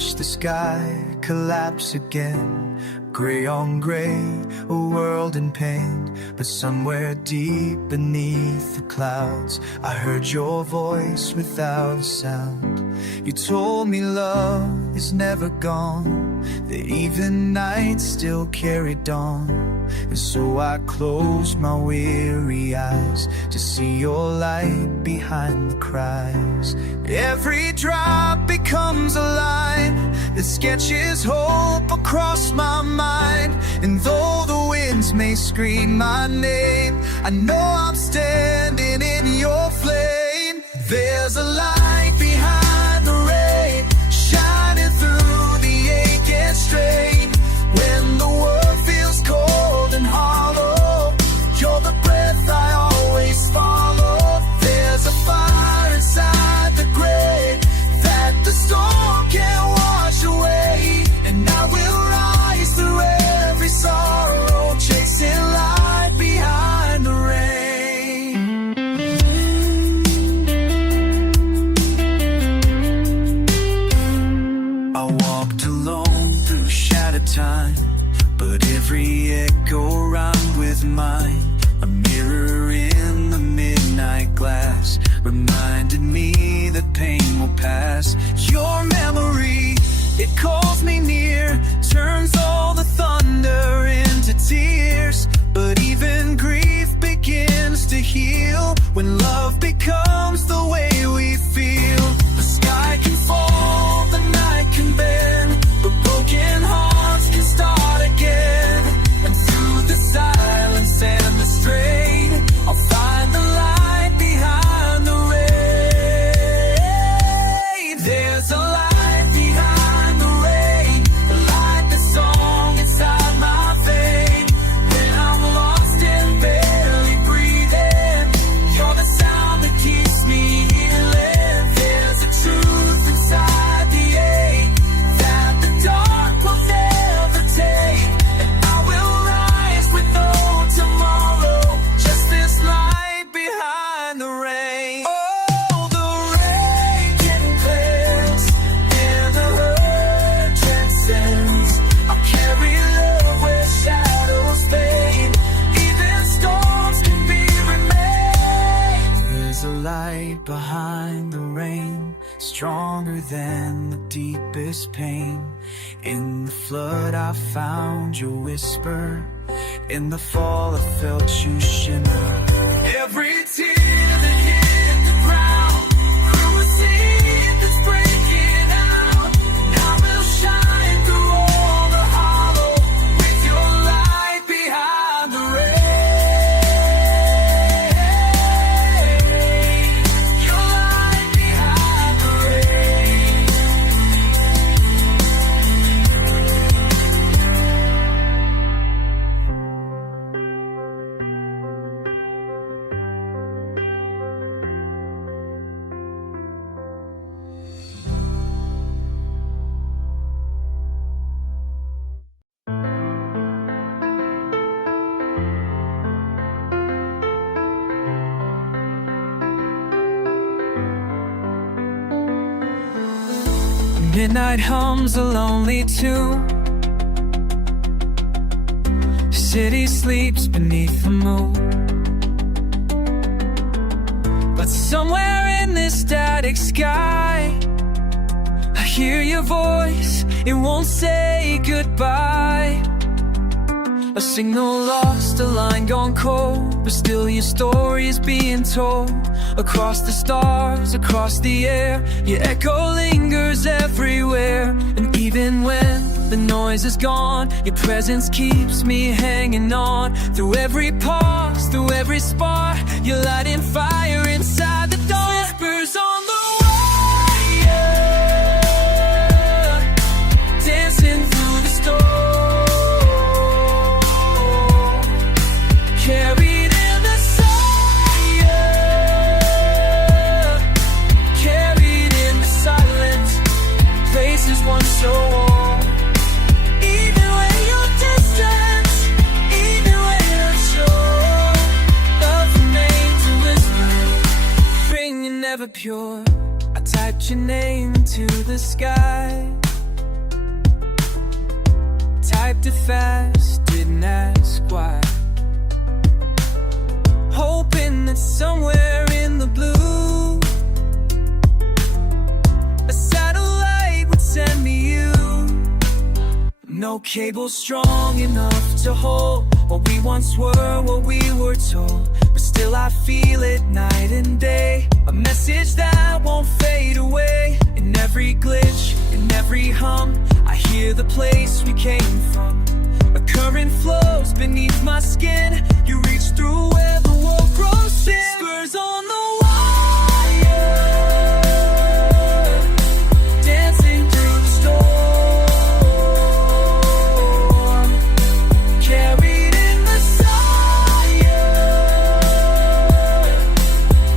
watch the sky collapse again. Gray on gray, a world in pain. But somewhere deep beneath the clouds, I heard your voice without a sound. You told me love is never gone, that even nights still carry dawn. And so I closed my weary eyes to see your light behind the cries. Every drop becomes a line that sketches hope across my mind. And though the winds may scream my name, I know I'm standing in your flame. There's a light behind the rain, shining through the ache and strain. When the world feels cold and hollow, you're the breath I always follow. There's a fire inside the gray that the storm can't wash away. And I will rise through every sorrow, chasing light behind the rain. I walked alone through shattered time, but every echo rhymed with mine. A mirror in the midnight glass reminded me that pain will pass. Your memory, it calls me near, turns all the thunder into tears. But even grief begins to heal when love becomes the way we feel. The sky can fall, the night can bend, but broken hearts can start again. And through the silence and the strain, I'll find the light behind the rain. There's a light behind the rain, the light that's song inside my vein. When I'm lost and barely breathing, you're the sound that keeps me healing. There's a truth inside the ache that the dark will never take. And I will rise with no tomorrow, just this light behind the rain. Oh, the rain can cleanse and the hurt transcends. I'll carry love where shadows fade. Even storms can be remained. There's a light behind the rain, stronger than the deepest pain. In the flood I found your whisper, in the fall I felt you shimmer. Every tear that hit the ground grew a seed that's breaking out. Now we'll shine through all the hollow with your light behind the rain. Your light behind the rain. Midnight hums a lonely tune. City sleeps beneath the moon. But somewhere in this static sky, I hear your voice, it won't say goodbye. A signal lost, a line gone cold, but still your story is being told. Across the stars, across the air, your echo lingers everywhere. And even when the noise is gone, your presence keeps me hanging on. Through every pause, through every spark, you're lighting fire inside the dark. Whispers on the wire, dancing through the storm. Carried in the silence, carried in the silence, places once so warm. Even when you're distant, even when you're sure, love remains a whisper, bringing never pure. I typed your name to the sky, too fast, didn't ask why. Hoping that somewhere in the blue a satellite would send me you. No cable strong enough to hold what we once were, what we were told. But still I feel it night and day, a message that won't fade away. In every glitch, in every hum, I hear the place we came from. A current flows beneath my skin. You reach through where the world grows thin. Spurs on the wire, dancing through the storm, carried in the sire,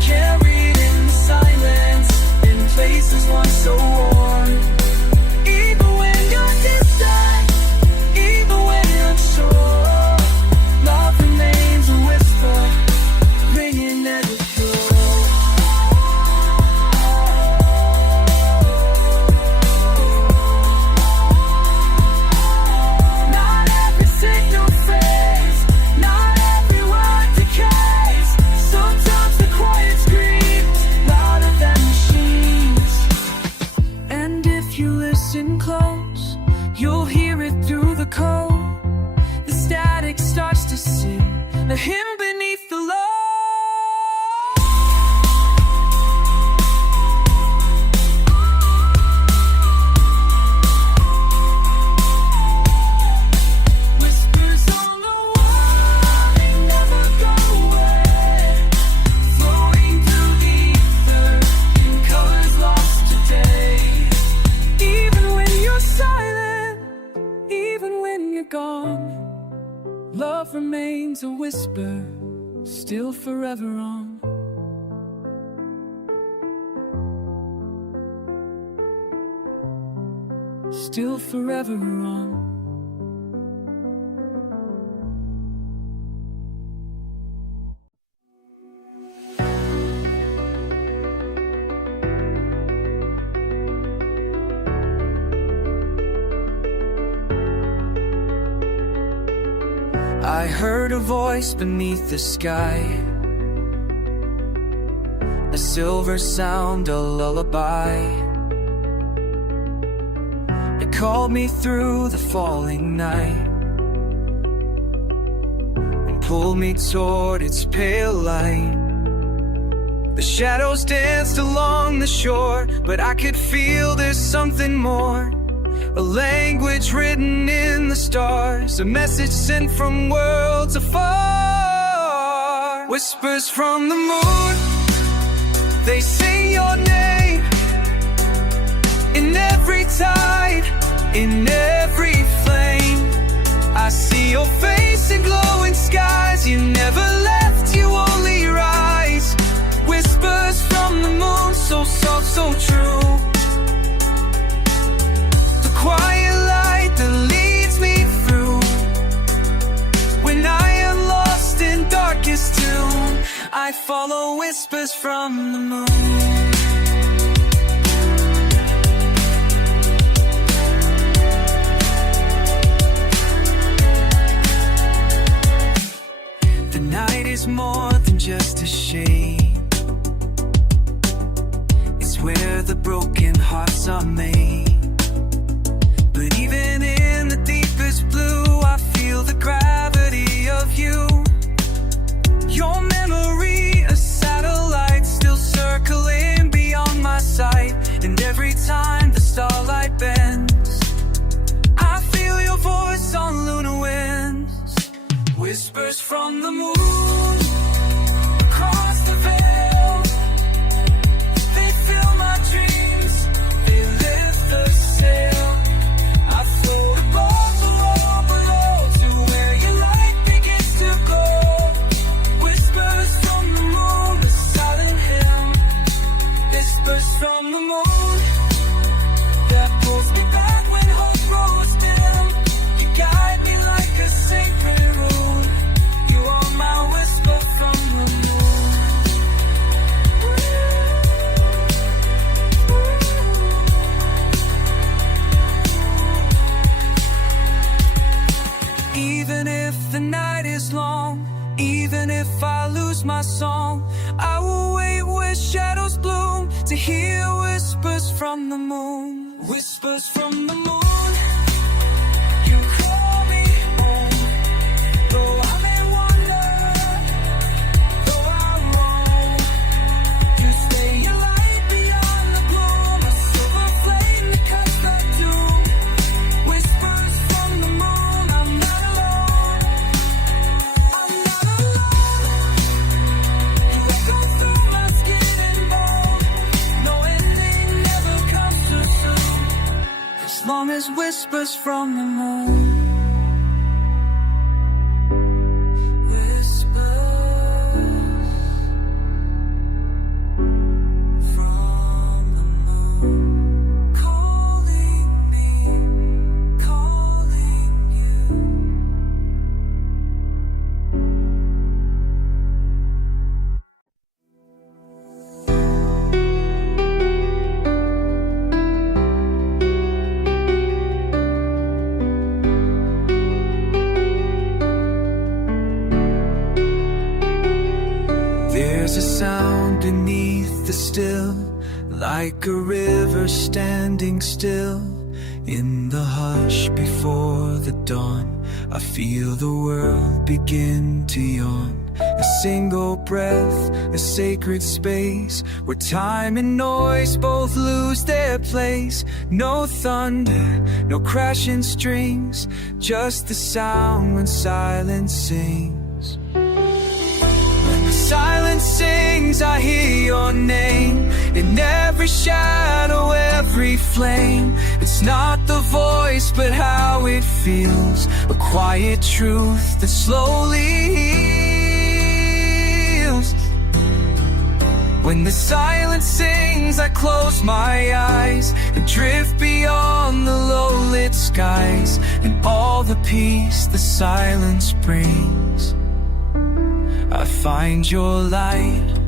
carried in the silence, in places once so warm. Even when you're distant, even when you're unsure, love remains a whisper, ringing at the shore. Not every signal fades, not every word decays. Sometimes the quiet screams louder than machines. And if you listen close, you'll hear it through the code. The static starts to sing, the hymn beneath the low. Whispers on the wire, they never go away, flowing through the ether in colors lost today. Even when you're silent, even when you're gone, love remains a whisper, still forever on. Still forever on. I heard a voice beneath the sky, a silver sound, a lullaby. It called me through the falling night and pulled me toward its pale light. The shadows danced along the shore, but I could feel there's something more. A language written in the stars, a message sent from worlds afar. Whispers from the moon, they sing your name. In every tide, in every flame, I see your face in glowing skies. You never left, you only rise. Whispers from the moon, so soft, so true. Quiet light that leads me through. When I am lost in darkest tune, I follow whispers from the moon. The night is more than just a shade. It's where the broken hearts are made. But even in the deepest blue, I feel the gravity of you. Your memory, a satellite still circling whispers from the moon, you call me home. Though I may wander, though I roam, you stay a light beyond the gloom, a silver flame that cuts the doom. Whispers from the moon, I'm not alone. I'm not alone. You echo through my skin and bone. No ending never comes too soon, as long as whispers from the moon. There's a sound beneath the still, like a river standing still. In the hush before the dawn, I feel the world begin to yawn. A single breath, a sacred space, where time and noise both lose their place. No thunder, no crashing strings, just the sound when silence sings. Silence sings, I hear your name. In every shadow, every flame. It's not the voice, but how it feels. A quiet truth that slowly heals. When the silence sings, I close my eyes and drift beyond the low-lit skies, and all the peace the silence brings. I find your light.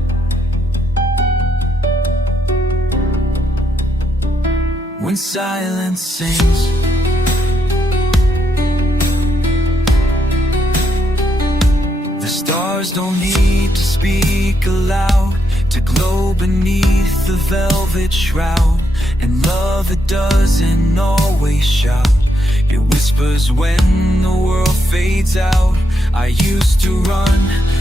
When silence sings, the stars don't need to speak aloud to glow beneath the velvet shroud. And love, it doesn't always shout, it whispers when the world fades out. I used to run,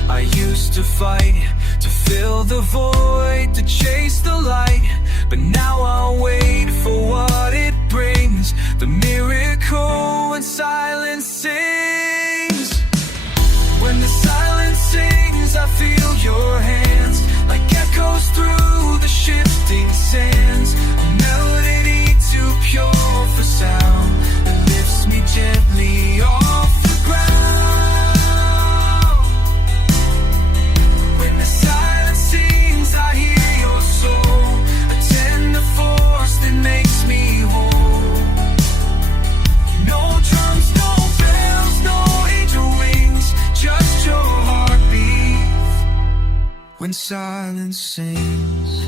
I used to fight, to fill the void, to chase the light. But now I'll wait for what it brings, the miracle when silence sings. When the silence sings, I feel your hands, like echoes through the shifting sands. A melody too pure for sound, that lifts me gently off the ground. When the silence sings, I hear your soul, a tender force that makes me whole. No drums, no bells, no angel wings, just your heartbeat. When silence sings,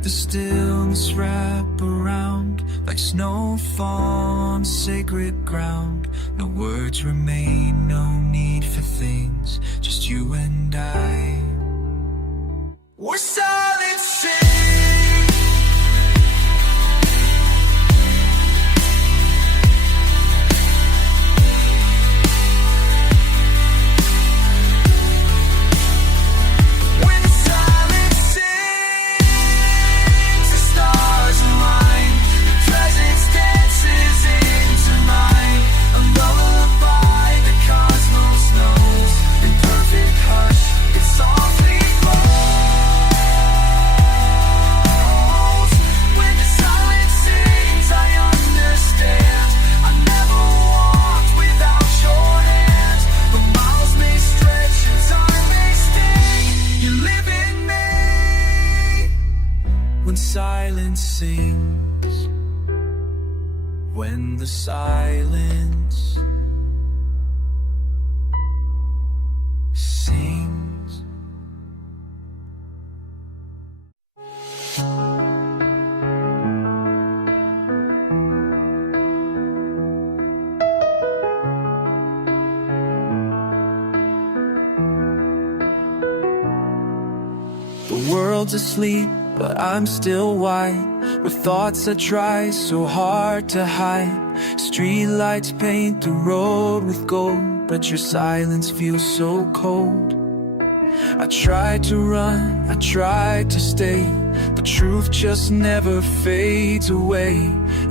the stillness wrap around, like snow fall on sacred ground. No words remain, no need for things, just you and I. We're silent sing. Silence sings. When the silence sings. world's asleep, but I'm still wide, with thoughts I try so hard to hide. Streetlights paint the road with gold, but your silence feels so cold. I tried to run, I tried to stay, the truth just never fades away.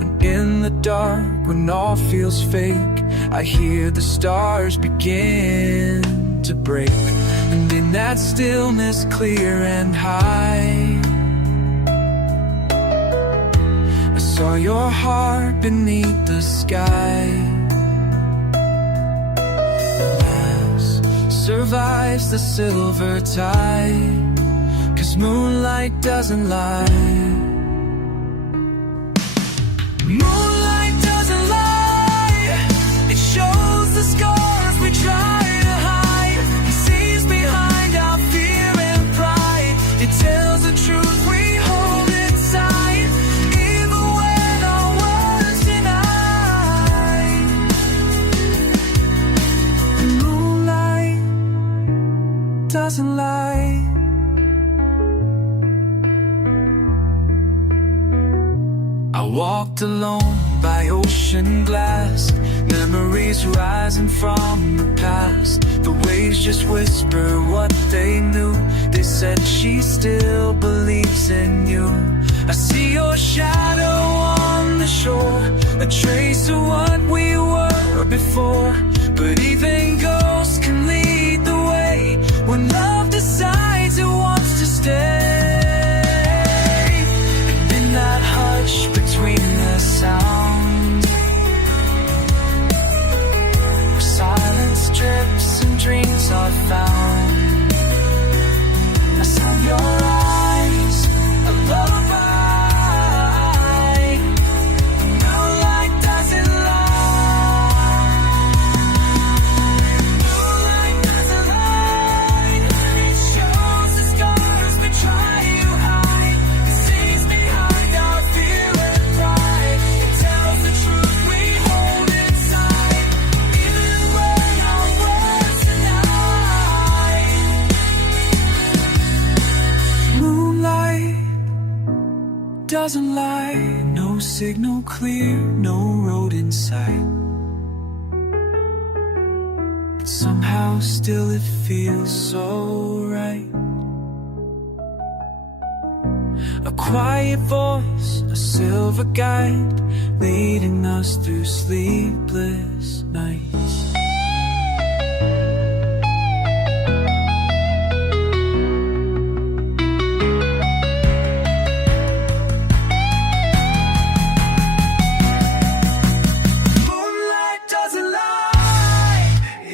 And in the dark, when all feels fake, I hear the stars begin to break. And in that stillness clear and high, I saw your heart beneath the sky. Survives the silver tide, 'cause moonlight doesn't lie. Moonlight doesn't lie. It shows the scars we try to hide. It sees behind our fear and pride. It tells the truth we hold inside, even when our words deny. Moonlight doesn't lie. I walked alone by ocean glass, memories rising from the past. The waves just whisper what they knew. They said she still believes in you. I see your shadow on the shore, a trace of what we were before. But even ghosts can lead the way when love decides it wants to stay. And in that hush between the sound, where silence drips and dreams are found, I saw your eyes, a lullaby. Moonlight doesn't lie. Moonlight doesn't lie. It shows the scars we try to hide. It sees behind our fear and pride. It tells the truth we hold inside, even when our words deny. Moonlight doesn't lie. No signal clear, no road in sight, but somehow still it feels so right. A quiet voice, a silver guide, leading us through sleepless nights. Moonlight doesn't lie.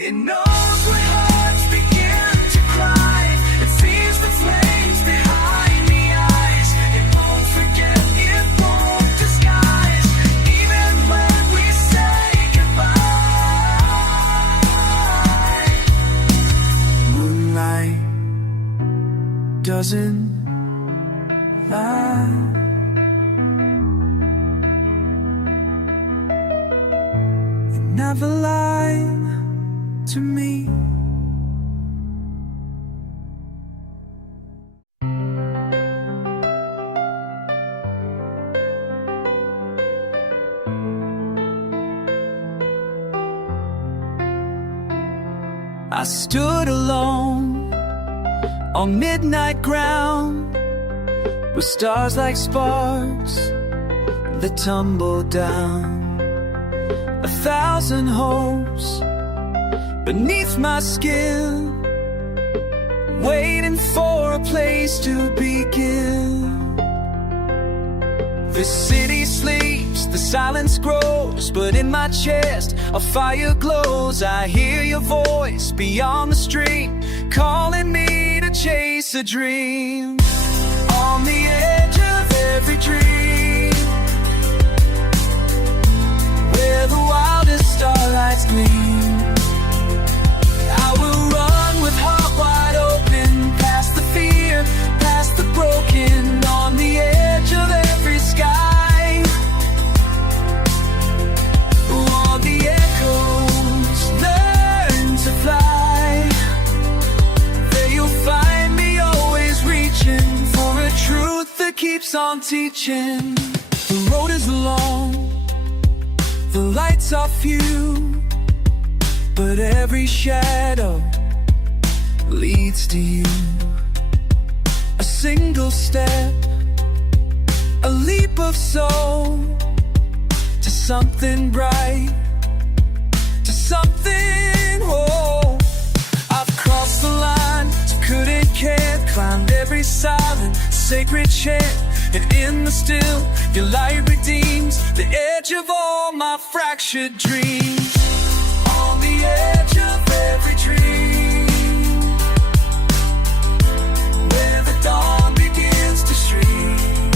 It knows when hearts begin to cry. It sees the flames behind the eyes. It won't forget, it won't disguise, even when we say goodbye. Moonlight doesn't lie. It never lied to me. I stood alone on midnight ground, with stars like sparks that tumble down. 1,000 hopes beneath my skin, waiting for a place to begin. This city sleeps, the silence grows, but in my chest a fire glows. I hear your voice beyond the stream, calling me to chase a dream. On the edge of every dream, where the wildest starlights gleam, I will run with heart wide open, past the fear, past the broken. On the edge of every sky, all the echoes learn to fly. There you'll find me always reaching keeps on teaching. The road is long, the lights are few, but every shadow leads to you. A single step, a leap of soul, to something bright, to something whole. I've crossed the line, couldn't care, climbed every silent, sacred chair, and in the still, your light redeems the edge of all my fractured dreams. On the edge of every dream, where the dawn begins to stream,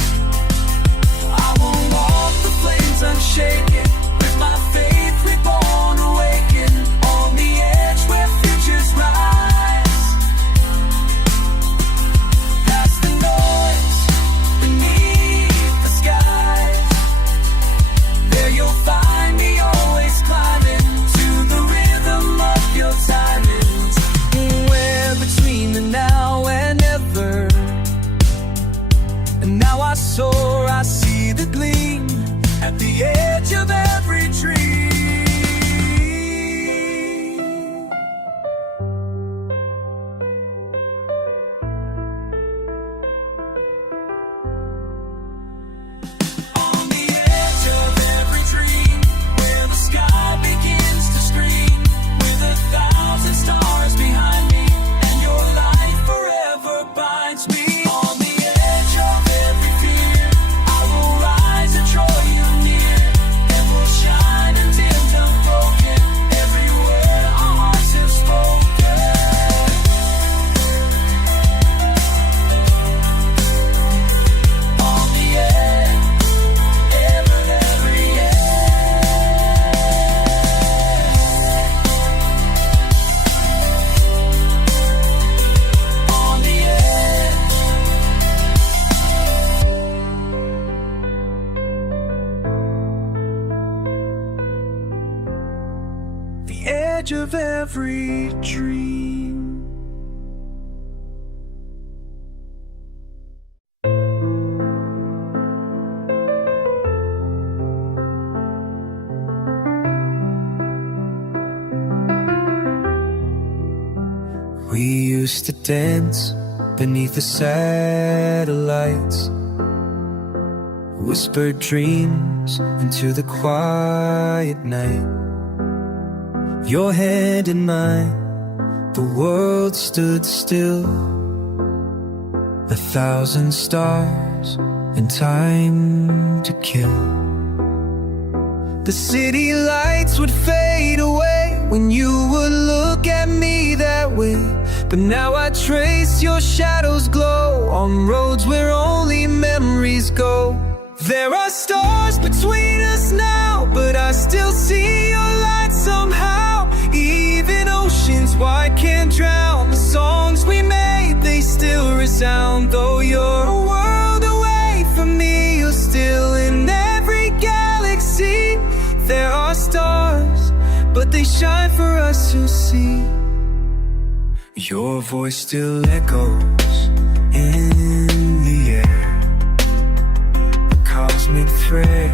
I will walk the flames unshaken, with my faith reborn awaken. On the edge where futures rise, past the noise, beneath the skies. There you'll find me always climbing to the rhythm of your timing. Where between the now and ever, and now I soar, I see the gleam at the edge of every dream. On the edge of every dream, where the sky begins to scream, with 1,000 stars behind me, and your light forever binds me. On the edge of every fear, I will rise and draw you near, and we'll shine until unbroken, every word our hearts have spoken. On the edge, every edge. On the edge. The edge of every dream. We used to dance beneath the satellites, whispered dreams into the quiet night. Your hand in mine, the world stood still. 1,000 stars and time to kill. The city lights would fade away when you would look at me that way. But now I trace your shadow's glow on roads where only memories go. There are stars between us now, but I still see your light somehow. Even oceans wide can't drown the songs we made, they still resound. Though you're a world away from me, you're still in every galaxy. There are stars, but they shine for us to see. Your voice still echoes in the air, a cosmic thread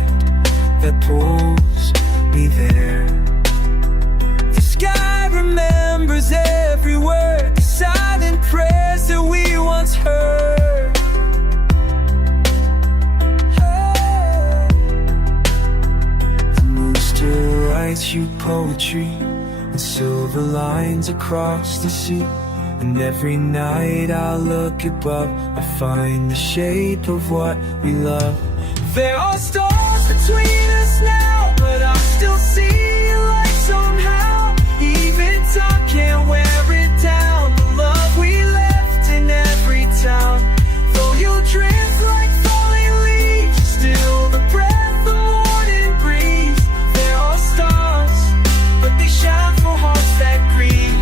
that pulls me there. The sky remembers every word, the silent prayers that we once heard. The moon still writes you poetry and silver lines across the sea. And every night I look above, I find the shape of what we love. There are stars between us now, but I still see your light somehow. Even time can't wear it down, the love we left in every town. Though you'll drift like falling leaves, still the breath the morning breeze. There are stars, but they shine for hearts that grieve.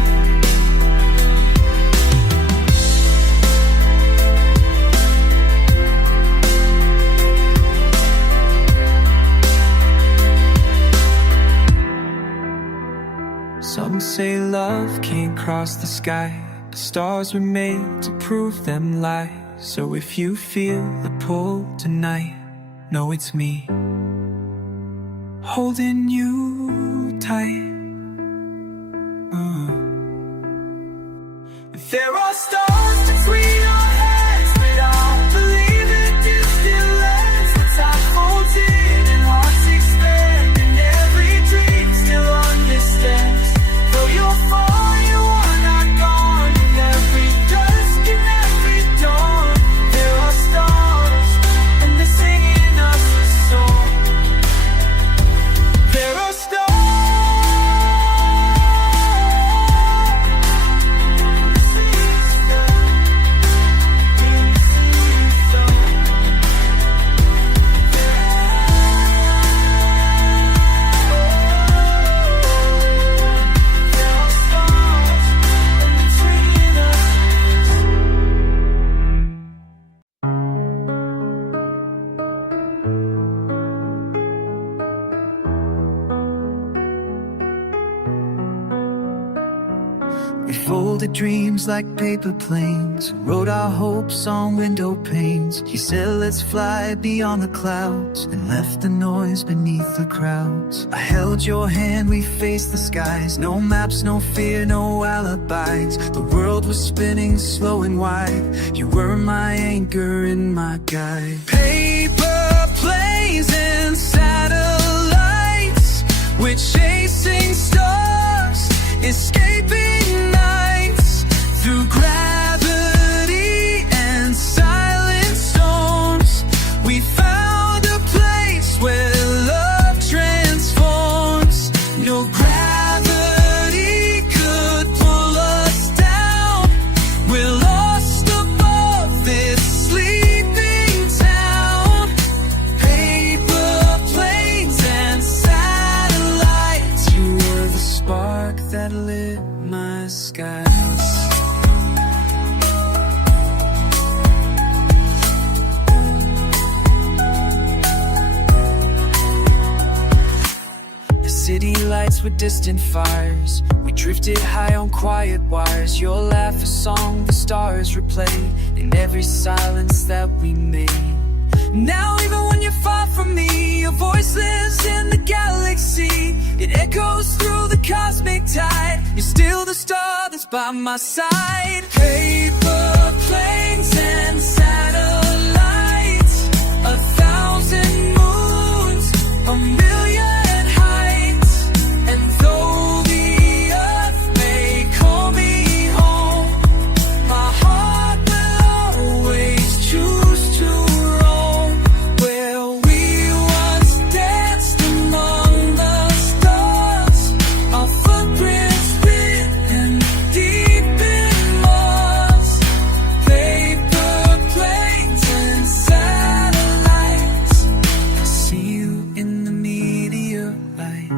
Some say love can't cross the sky, but stars were made to prove them lies. So if you feel the pull tonight, know it's me, holding you tight. There are stars between our heads, but I'll believe it is still ends. The time folds in and hearts expand, and every dream still understands. Though you're far, you are not gone. In every dusk and every dawn, there are stars, and they're singing us a song. There are stars. We folded dreams like paper planes, wrote our hopes on window panes. You said let's fly beyond the clouds, and left the noise beneath the crowds. I held your hand, we faced the skies. No maps, no fear, no alibis. The world was spinning slow and wide. You were my anchor and my guide. Paper planes and satellites, we're chasing stars, escaping nights, through gravity and silent storms. We found a place where love transforms. No gravity could pull us down. We're lost above this sleeping town. Paper planes and satellites, you were the spark that lit my skies. The city lights were distant fires. We drifted high on quiet wires. Your laugh a song the stars replay in every silence that we made. Now even when you're far from me, your voice lives in the galaxy. It echoes through the cosmic tide. You're still the star that's by my side. Paper planes and satellites, 1,000 moons, a million heights. And though the earth may call me home, my heart will always choose to roam where we once danced among the stars. Our footprints written deep in Mars. Paper planes and satellites, I see you in the meteorite.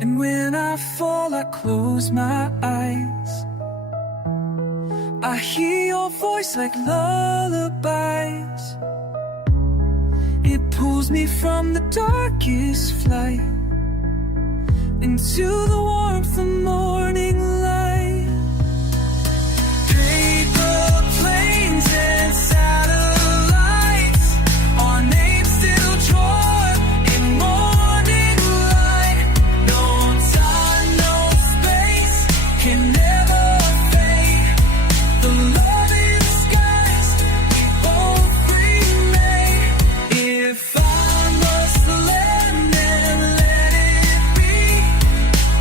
And when I fall, I close my eyes. I hear your voice like lullabies. It pulls me from the darkest flight into the warmth of morning light. Paper planes and satellites, our names still drawn in morning light. No time, no space can never fade. The love in skies we both remade. If I must land and let it be,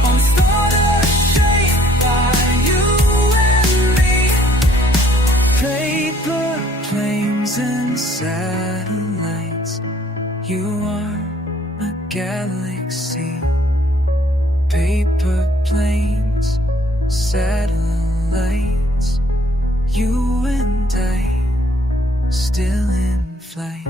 on stars shaped by you and me. Paper planes and satellites, you are a galaxy. Paper planes, satellites, you and I, still in flight.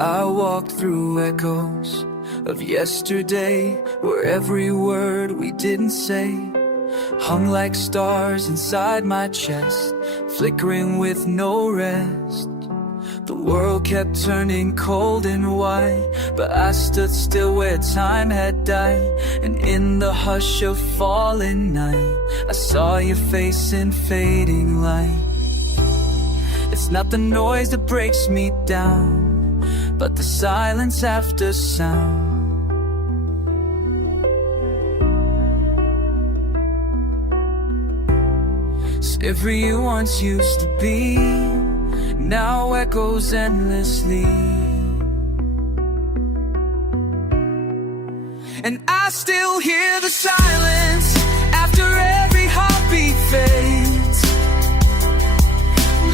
I walked through echoes of yesterday, where every word we didn't say hung like stars inside my chest, flickering with no rest. The world kept turning cold and white, but I stood still where time had died. And in the hush of falling night, I saw your face in fading light. It's not the noise that breaks me down, but the silence after sound. So every you once used to be now echoes endlessly. And I still hear the silence after every heartbeat fades,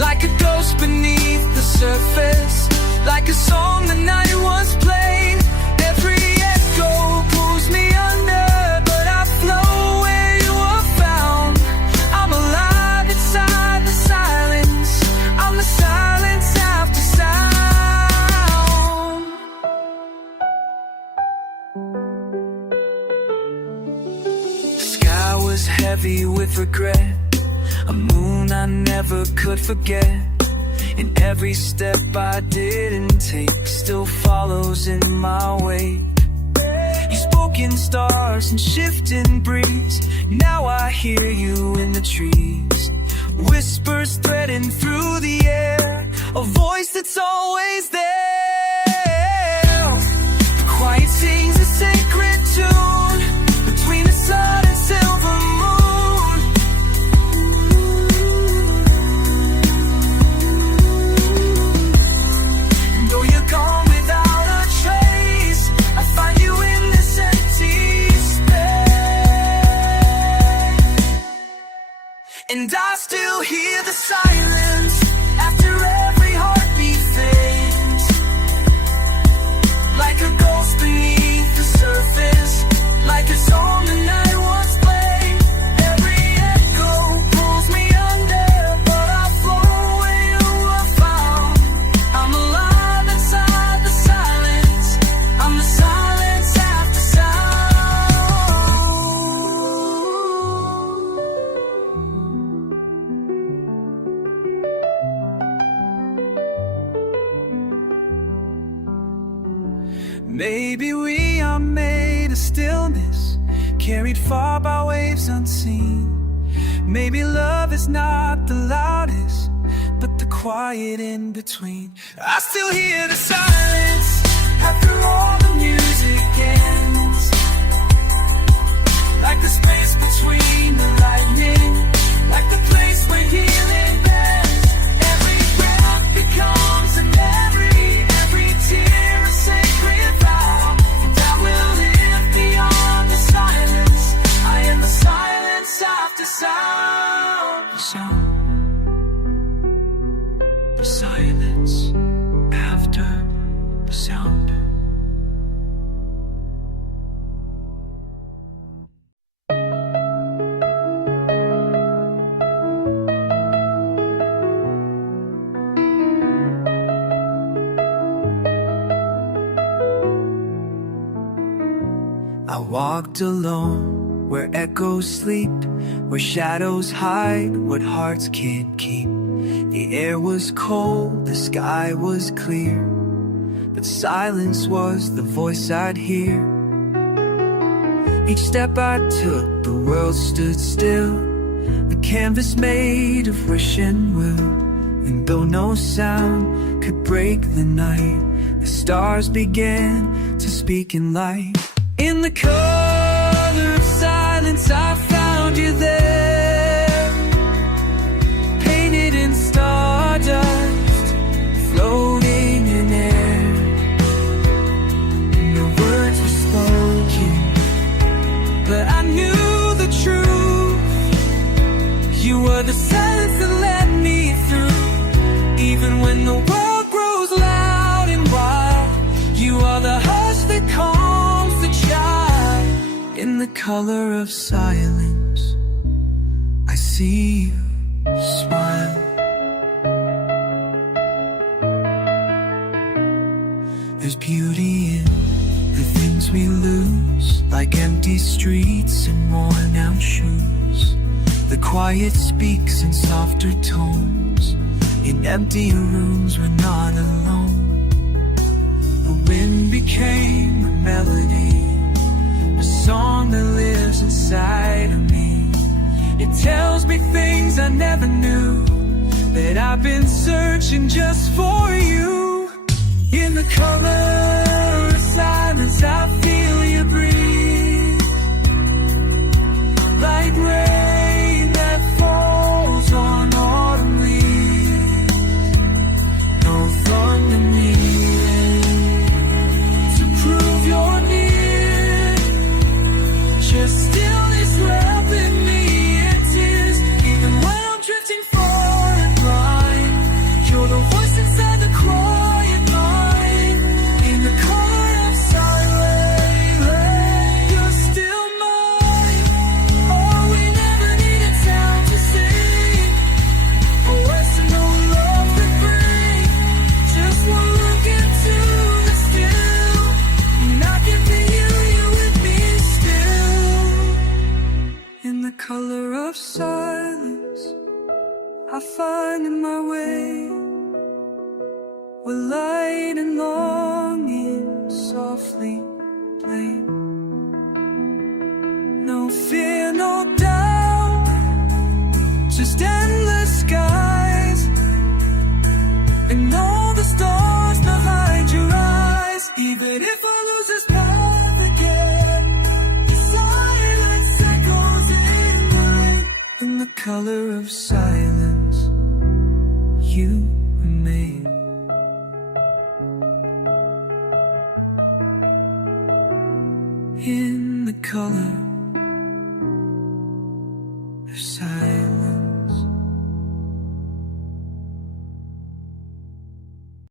like a ghost beneath the surface, like a song the night once played. Every echo pulls me under, but I flow where you are found. I'm alive inside the silence. I'm the silence after sound. The sky was heavy with regret, a moon I never could forget. And every step I didn't take still follows in my wake. You spoke in stars and shifting breeze. Now I hear you in the trees. Whispers threading through the air, a voice that's always there. The quiet sings a sacred tune between the sun and silver moon. And though you're gone without a trace, I find you in this empty space. And I still hear the silence after every heartbeat fades, like a ghost beneath the surface, like a song the night once played. Every echo pulls me under, but I flow where you are found. I'm alive inside the silence. I'm the silence after sound. Maybe we are made of stillness, carried far by waves unseen. Maybe love is not the loudest, but the quiet in between. I still hear the silence after all the music ends, like the space between the lightning, like the place where healing bends. Every breath becomes an every tear a sacred vow. And I will live beyond the silence. I am the silence after sound. The silence after the sound. I walked alone where echoes sleep, where shadows hide what hearts can't keep. The air was cold, the sky was clear, but silence was the voice I'd hear. Each step I took, the world stood still, the canvas made of wish and will. And though no sound could break the night, the stars began to speak in light. In the color of silence I found you there, painted in stardust, floating in air. No words were spoken, but I knew the truth. You were the silence that led me through. Even when the world grows loud and wide, you are the hush that calms the child. In the color of silence, I see you smile. There's beauty in the things we lose, like empty streets and worn out shoes. The quiet speaks in softer tones. In empty rooms we're not alone. The wind became a melody, a song that lives inside of me. It tells me things I never knew, that I've been searching just for you. In the color of silence I feel you breathe, like rain that falls on autumn leaves. No thunder needed to prove you're near, just stillness wrapping me in tears. Even when I'm drifting far and blind, you're the voice inside the quiet mind. In the color of silence, you're still mine. Oh, we never needed sound to sing, or words to know love could bring. Just one look into the still, and I can feel you with me still. In the color of silence, I find in my way, where light and longing softly play. No fear, no doubt, just endless skies, and all the stars behind your eyes. Even if I lose this path again, the silence echoes in mine. In the color of silence, you remain. In the color of silence.